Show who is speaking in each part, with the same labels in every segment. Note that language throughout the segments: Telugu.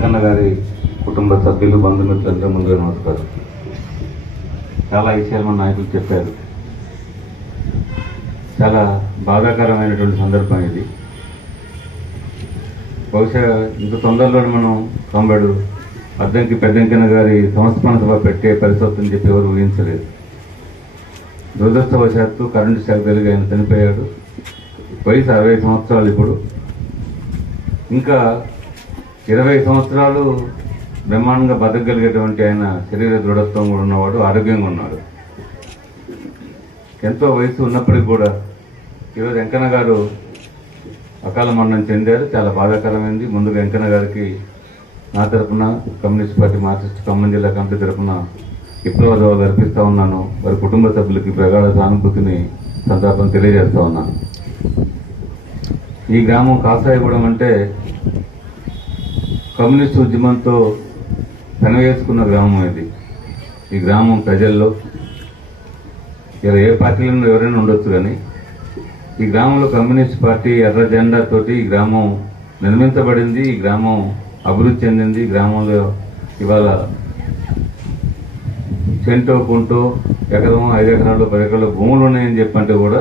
Speaker 1: వెంకన్న గారి కుటుంబ సభ్యులు బంధుమిత్రులందరూ ముందుగా నమస్కారం. చాలా విషయాలు మన నాయకులు చెప్పారు. చాలా బాధాకరమైనటువంటి సందర్భం ఇది. బహుశా ఇంత తొందరలోనే మనం కంబడు అద్దంకి పెద్దంకన్న గారి సంస్మరణ సభ పెట్టే పరిస్థితి అని చెప్పి ఎవరు ఊహించలేదు. దురదృష్టవశాత్తు కరెంటు శాఖ తెలుగు ఆయన చనిపోయాడు. వయసు అరవై సంవత్సరాలు ఇప్పుడు. ఇంకా ఇరవై సంవత్సరాలు బ్రహ్మాండంగా బతకగలిగేటువంటి ఆయన శరీర దృఢత్వం కూడా ఉన్నవాడు ఆరోగ్యంగా ఉన్నాడు. ఎంతో వయసు ఉన్నప్పటికీ కూడా ఈరోజు వెంకన్న గారు అకాల మరణం చెందారు. చాలా బాధాకరమైంది. ముందుగా వెంకన్న గారికి నా తరపున కమ్యూనిస్ట్ పార్టీ మార్క్సిస్ట్ ఖమ్మం జిల్లా కమిటీ తరఫున విప్లవ జవాబు అర్పిస్తూ ఉన్నాను. వారి కుటుంబ సభ్యులకి ప్రగాఢ సానుభూతిని సంతాపం తెలియజేస్తా ఉన్నాను. ఈ గ్రామం కాసాయగూడెం అంటే కమ్యూనిస్ట్ ఉద్యమంతో పెనవేసుకున్న గ్రామం ఇది ఈ గ్రామం ప్రజల్లో ఇలా ఏ పార్టీలను ఎవరైనా ఉండొచ్చు కానీ ఈ గ్రామంలో కమ్యూనిస్ట్ పార్టీ ఎర్ర జెండా తోటి ఈ గ్రామం నిర్మించబడింది ఈ గ్రామం అభివృద్ధి చెందింది గ్రామంలో ఇవాళ సెంటో పుంటో ఎకరం ఐదు ఎకరాలు పది ఎకరాలు భూములు ఉన్నాయని చెప్పంటే కూడా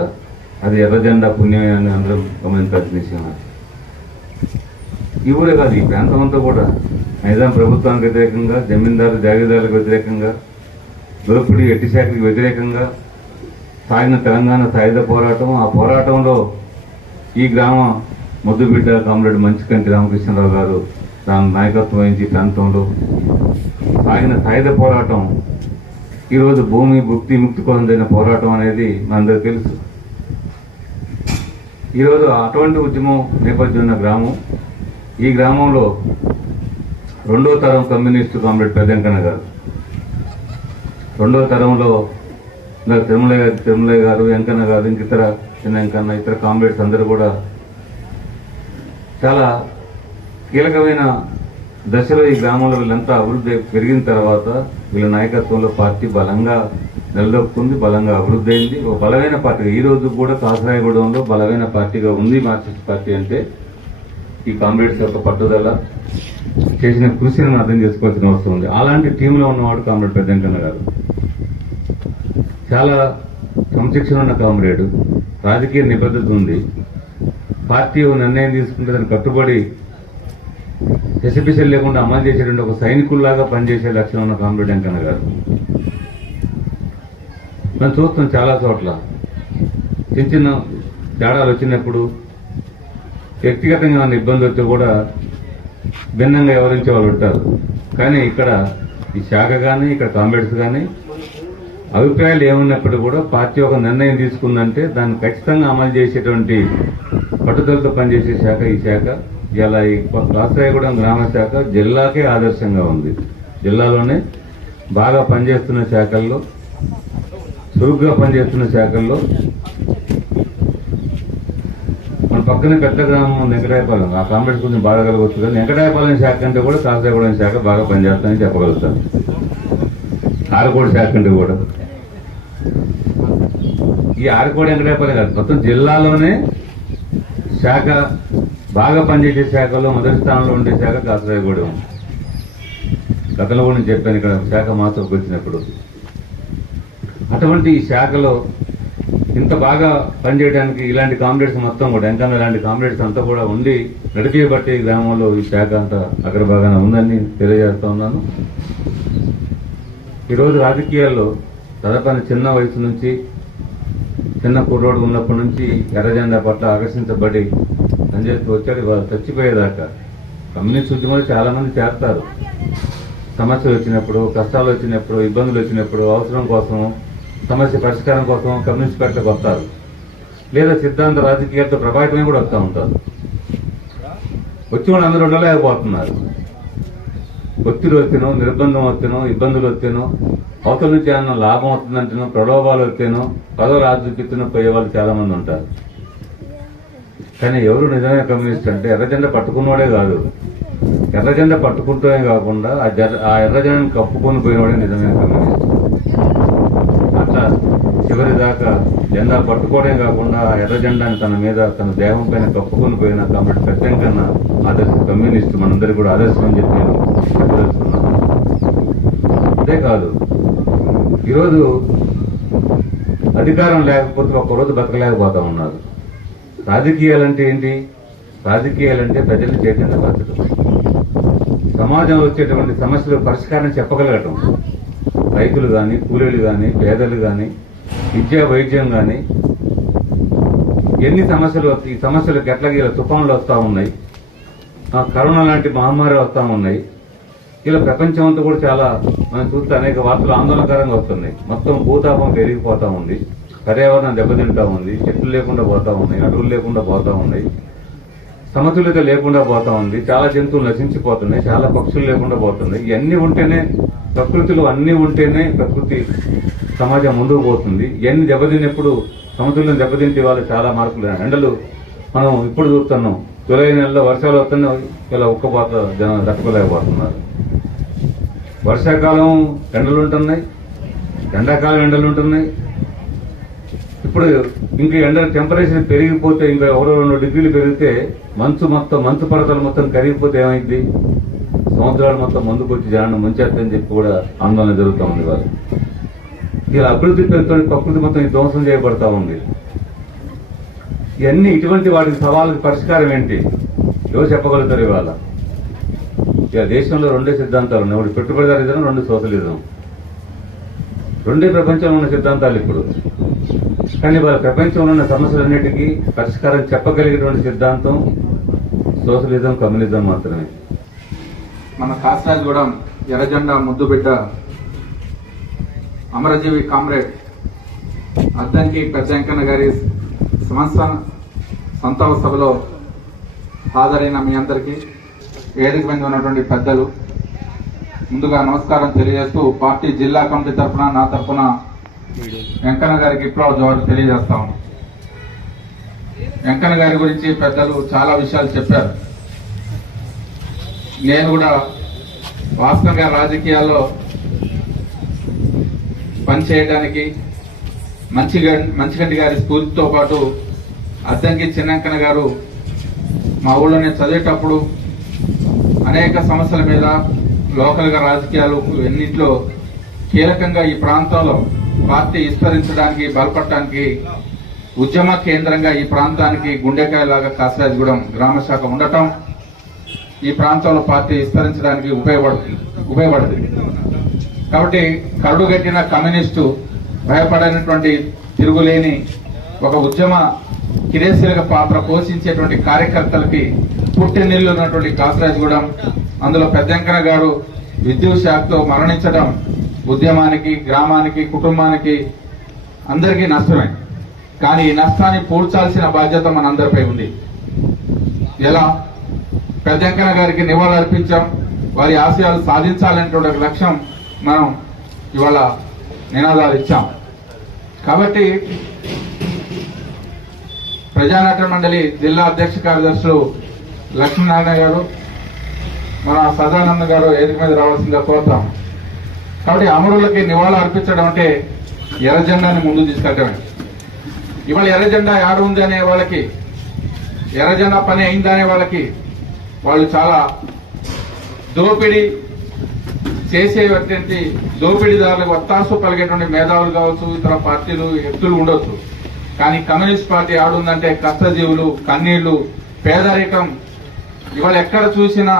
Speaker 1: అది ఎర్ర జెండా పుణ్యమే అని అందరం గమనించాల్సిన విషయం అది. ఈ ఊరే కాదు ఈ ప్రాంతం అంతా కూడా. నైజాం ప్రభుత్వానికి వ్యతిరేకంగా జమీందారు జాగీదారులకు వ్యతిరేకంగా దోపిడీ ఎట్టి శాఖకి వ్యతిరేకంగా సాగిన తెలంగాణ సాయుధ పోరాటం. ఆ పోరాటంలో ఈ గ్రామ ముద్దుబిడ్డ కామ్రేడ్ మంచికంటి రామకృష్ణరావు గారు దాని నాయకత్వం వహించి ప్రాంతంలో సాగిన సాయుధ పోరాటం. ఈరోజు భూమి భుక్తి ముక్తి కోసం జరిగిన పోరాటం అనేది మనందరికీ తెలుసు. ఈరోజు అటువంటి ఉద్యమం నేపథ్యం ఉన్న గ్రామం. ఈ గ్రామంలో రెండో తరం కమ్యూనిస్టు కామ్రేడ్ పెద్దంకన్న గారు. రెండో తరంలో ఇంకా గారు తిరుమలయ్య గారు వెంకన్న గారు ఇంక ఇతర చిన్న వెంకన్న ఇతర కామ్రేడ్స్ అందరూ కూడా చాలా కీలకమైన దశలో ఈ గ్రామంలో వీళ్ళంతా అభివృద్ధి పెరిగిన తర్వాత వీళ్ళ నాయకత్వంలో పార్టీ బలంగా నిలదొక్కుంది బలంగా అభివృద్ధి అయింది. ఒక బలమైన పార్టీ ఈ రోజు కూడా కాసరాయగూడెంలో బలమైన పార్టీగా ఉంది మార్క్సిస్ట్ పార్టీ అంటే ఈ కామ్రేడ్స్ యొక్క పట్టుదల చేసిన కృషిని మనం అర్థం చేసుకోవాల్సిన అవసరం ఉంది. అలాంటి టీంలో ఉన్నవాడు కామ్రేడ్ పెద్దంకన్న గారు చాలా క్రమశిక్షణ ఉన్న కామ్రేడు రాజకీయ నిబద్ధత ఉంది. పార్టీ నిర్ణయం తీసుకుంటే దాన్ని కట్టుబడి ఎసిపిషన్ లేకుండా అమలు చేసేటువంటి ఒక సైనికుల్లాగా పనిచేసే లక్ష్యం ఉన్న కామ్రేడ్ వెంకన్న గారు మనం చూస్తాం చాలా చోట్ల. చిన్న చిన్న తేడాలు వచ్చినప్పుడు వ్యక్తిగతంగా ఉన్న ఇబ్బందులతో వస్తే కూడా భిన్నంగా వ్యవహరించే వాళ్ళు ఉంటారు. కానీ ఇక్కడ ఈ శాఖ కానీ ఇక్కడ కామ్రేడ్స్ కానీ అభిప్రాయాలు ఏమున్నప్పటికీ కూడా పార్టీ ఒక నిర్ణయం తీసుకుందంటే దాన్ని ఖచ్చితంగా అమలు చేసేటువంటి పట్టుదలతో పనిచేసే శాఖ ఈ శాఖ. ఇలా ఈ కాసాయగూడెం గ్రామ శాఖ జిల్లాకే ఆదర్శంగా ఉంది. జిల్లాలోనే బాగా పనిచేస్తున్న శాఖల్లో చురుగ్గా పనిచేస్తున్న శాఖల్లో మన పక్కనే పెద్ద గ్రామం వెంకటాయపాలెం. ఆ కాంప్లెక్స్ కొంచెం బాగా కలగవచ్చు కానీ వెంకటాయపాలెం శాఖ కంటే కూడా కాసాయగూడెం శాఖ బాగా పనిచేస్తుందని చెప్పగలుగుతాను ఆరుకోడి శాఖ కంటే కూడా. ఈ ఆరుకోడి వెంకటాయపాలెం కాదు మొత్తం జిల్లాలోనే శాఖ బాగా పనిచేసే శాఖలో మొదటి స్థానంలో ఉండే శాఖ కాసరాయగూడెం. గతంలో కూడా నేను చెప్పాను ఇక్కడ శాఖ మాత్రం వచ్చినప్పుడు. అటువంటి ఈ శాఖలో ఇంత బాగా పనిచేయడానికి ఇలాంటి కామ్రేడ్స్ మొత్తం కూడా ఇంకా ఇలాంటి కామ్రేడ్స్ అంతా కూడా ఉండి నడిపేయబట్టి గ్రామంలో ఈ శాఖ అంతా అగ్రభాగాన ఉందని తెలియజేస్తా ఉన్నాను. ఈరోజు రాజకీయాల్లో దాదాపు చిన్న వయసు నుంచి చిన్న కుర్రోడు ఉన్నప్పటి నుంచి ఎర్రజెండా పట్ల ఆకర్షించబడి పనిచేస్తూ వచ్చాడు. ఇవాళ చచ్చిపోయేదాకా కమ్యూనిస్ట్ ఉద్యమాలు చాలా మంది చేస్తారు. సమస్యలు వచ్చినప్పుడు కష్టాలు వచ్చినప్పుడు ఇబ్బందులు వచ్చినప్పుడు అవసరం కోసం సమస్య పరిష్కారం కోసం కమ్యూనిస్ట్ పార్టీలకు వస్తారు. లేదా సిద్ధాంత రాజకీయాలతో ప్రభావితమై కూడా వస్తూ ఉంటారు. వచ్చి వాళ్ళు అందరూ ఉండలేకపోతున్నారు. ఒత్తిడి వస్తేనో నిర్బంధం వస్తేనో ఇబ్బందులు వస్తేనో అవతల నుంచి ఏమన్నా లాభం వస్తుందంటేనో ప్రలోభాలు వస్తేనో పదవి రాజకీయతను పోయే వాళ్ళు చాలా మంది ఉంటారు. కానీ ఎవరు నిజమైన కమ్యూనిస్ట్ అంటే ఎర్రజెండ పట్టుకున్నవాడే కాదు. ఎర్రజెండ పట్టుకుంటూనే కాకుండా ఆ జర ఆ కప్పుకొని పోయినవాడే నిజమైన కమ్యూనిస్ట్. అట్లా చివరి దాకా జెండా పట్టుకోవడం కాకుండా ఎర్ర జెండాని తన మీద తన దేహం పైన కప్పుకొని పోయిన కాబట్టి కన్నా ఆదర్శ కమ్యూనిస్ట్ మనందరికీ కూడా ఆదర్శం అని చెప్పి నేను చెప్పదలుచుకున్నాను అంతేకాదు ఈరోజు అధికారం లేకపోతే ఒక్కరోజు బతకలేకపోతా ఉన్నారు. రాజకీయాలంటే ఏంటి? రాజకీయాలంటే ప్రజలు చైతన్య బాధ్యత. సమాజంలో వచ్చేటువంటి సమస్యలు పరిష్కారం చెప్పగలగటం. రైతులు కానీ కూలీలు కానీ పేదలు కానీ విద్యా వైద్యం కానీ ఎన్ని సమస్యలు ఈ సమస్యలకు ఎట్లా ఇలా తుఫాన్లు వస్తూ ఉన్నాయి ఆ కరోనా లాంటి మహమ్మారి వస్తూ ఉన్నాయి ఇలా ప్రపంచం అంతా కూడా చాలా మనం చూస్తే అనేక వార్తలు ఆందోళనకరంగా వస్తున్నాయి. మొత్తం భూతాపం పెరిగిపోతూ ఉంది పర్యావరణం దెబ్బతింటా ఉంది చెట్లు లేకుండా పోతా ఉన్నాయి అడవులు లేకుండా పోతా ఉన్నాయి. సమతుల్యత లేకుండా పోతా ఉంది. చాలా జంతువులు నశించిపోతున్నాయి. చాలా పక్షులు లేకుండా పోతున్నాయి. ఇవన్నీ ఉంటేనే ప్రకృతిలో అన్నీ ఉంటేనే ప్రకృతి సమాజం ముందుకు పోతుంది. ఇవన్నీ దెబ్బతిన్నప్పుడు సమతుల్యం దెబ్బతింటే వాళ్ళు చాలా మార్పులు ఎండలు మనం ఇప్పుడు చూస్తున్నాం. జూలై నెలలో వర్షాలు వస్తున్నాయి. ఇలా ఉక్కపోత జనం దక్కలేకపోతున్నారు వర్షాకాలం ఎండలు ఉంటున్నాయి. ఎండాకాలం ఎండలు ఉంటున్నాయి. ఇప్పుడు ఇంకా ఎండ టెంపరేచర్ పెరిగిపోతే ఇంకా ఒకరో రెండు డిగ్రీలు పెరిగితే మంచు మొత్తం మంచు పర్వతాలు మొత్తం కరిగిపోతే ఏమైంది? సముద్రాలు మొత్తం ముందుకొచ్చి జనాన్ని అని చెప్పి కూడా ఆందోళన జరుగుతూ ఉంది వాళ్ళు ఇలా అభివృద్ధి పెరుగుతుంది ప్రకృతి మొత్తం ఈ ధ్వంసం చేయబడతా ఉంది. ఇవన్నీ ఇటువంటి వాటికి సవాళ్ళకి పరిష్కారం ఏంటి? ఎవరు చెప్పగలుగుతారు ఇవాళ? ఇక దేశంలో రెండే సిద్ధాంతాలు ఉన్నాయి. ఒకటి పెట్టుబడిదారిజం రెండు సోషలిజం. రెండే ప్రపంచంలో ఉన్న సిద్ధాంతాలు ఇప్పుడు. కానీ వాళ్ళ ప్రపంచంలో ఉన్న సమస్యలన్నిటికీ పరిష్కారం చెప్పగలిగేటువంటి సిద్ధాంతం సోషలిజం కమ్యూనిజం మాత్రమే.
Speaker 2: మన కాసరాజగూడెం ఎర్రజెండా ముద్దుబిడ్డ అమరజీవి కామ్రేడ్ అద్దంకి పెద్దంకన్న గారి సంస్థ సంతాప సభలో హాజరైన మీ అందరికీ వేదిక మీద ఉన్నటువంటి పెద్దలు ముందుగా నమస్కారం తెలియజేస్తూ పార్టీ జిల్లా కమిటీ తరఫున నా తరఫున వెంకన్న గారికి ఇప్పుడు జవాబు తెలియజేస్తాం వెంకన్న గారి గురించి పెద్దలు చాలా విషయాలు చెప్పారు. నేను కూడా వాస్తవంగా రాజకీయాల్లో పనిచేయడానికి మంచిగా మంచిగంటి గారి స్ఫూర్తితో పాటు అద్దంకి చిన్నంకన్న గారు మా ఊళ్ళో నేను చదివేటప్పుడు అనేక సమస్యల మీద లోకల్గా రాజకీయాలు ఎన్నింటిలో కీలకంగా ఈ ప్రాంతంలో పార్టీ విస్తరించడానికి బలపడటానికి ఉద్యమ కేంద్రంగా ఈ ప్రాంతానికి గుండెకాయలాగా కాసిరాజగూడెం గ్రామ శాఖ ఉండటం ఈ ప్రాంతంలో పార్టీ విస్తరించడానికి ఉపయోగపడుతుంది ఉపయోగపడుతుంది కాబట్టి కరుడుగట్టిన కమ్యూనిస్టు భయపడనటువంటి తిరుగులేని ఒక ఉద్యమ క్రియాశీలక పాత్ర పోషించేటువంటి కార్యకర్తలకి పుట్టినిల్లు ఉన్నటువంటి కాసరాజగూడెం అందులో పెద్దంకన గారు విద్యుత్ శాఖతో మరణించడం ఉద్యమానికి గ్రామానికి కుటుంబానికి అందరికీ నష్టమే. కానీ ఈ నష్టాన్ని పూడ్చాల్సిన బాధ్యత మనందరిపై ఉంది. ఎలా? పెద్దంకన గారికి నివాళులర్పించాం వారి ఆశయాలు సాధించాలనేటువంటి ఒక లక్ష్యం మనం ఇవాళ నినాదాలు ఇచ్చాం. కాబట్టి ప్రజానాట్య మండలి జిల్లా అధ్యక్ష కార్యదర్శులు లక్ష్మీనారాయణ గారు మన సదానంద గారు ఏది మీద రావాల్సిందిగా కోరుతాం. కాబట్టి అమరులకి నివాళులు అర్పించడం అంటే ఎర్ర జెండాని ముందు తీసుకెళ్ళడమే ఇవాళ ఎర్ర జెండా ఉంది అనే వాళ్ళకి ఎర్ర జెండా పని అయిందనే వాళ్ళకి వాళ్ళు చాలా దోపిడీ చేసేటువంటి దోపిడీదారులకు వత్తాసు పలిగేటువంటి మేధావులు కావచ్చు ఇతర పార్టీలు వ్యక్తులు ఉండొచ్చు. కానీ కమ్యూనిస్ట్ పార్టీ ఆడుందంటే కష్టజీవులు కన్నీళ్ళు పేదరికం. ఇవాళ ఎక్కడ చూసినా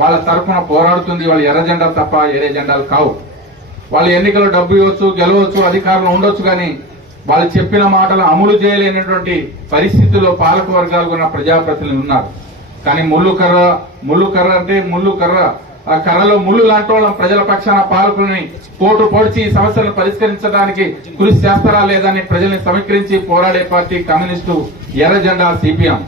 Speaker 2: వాళ్ళ తరఫున పోరాడుతుంది వాళ్ళ ఎర్ర జెండాలు తప్ప ఏరే జెండాలు కావు. వాళ్ళు ఎన్నికలు డబ్బు ఇవ్వచ్చు గెలవచ్చు అధికారులు ఉండొచ్చు కానీ వాళ్ళు చెప్పిన మాటలు అమలు చేయలేనటువంటి పరిస్థితుల్లో పాలక వర్గాలు ఉన్న ప్రజాప్రతినిధులు ఉన్నారు. కానీ ముళ్ళు కర్ర ముళ్ళు కర్ర అంటే ముళ్ళు కర్ర. ఆ కర్రలో ముళ్ళు లాంటి వాళ్ళం ప్రజల పక్షాన పాలకులని కోటు పొడిచి ఈ సమస్యలను పరిష్కరించడానికి కృషి చేస్తారా లేదని ప్రజల్ని సమీకరించి పోరాడే పార్టీ కమ్యూనిస్టు ఎర్ర జెండా సిపిఎం.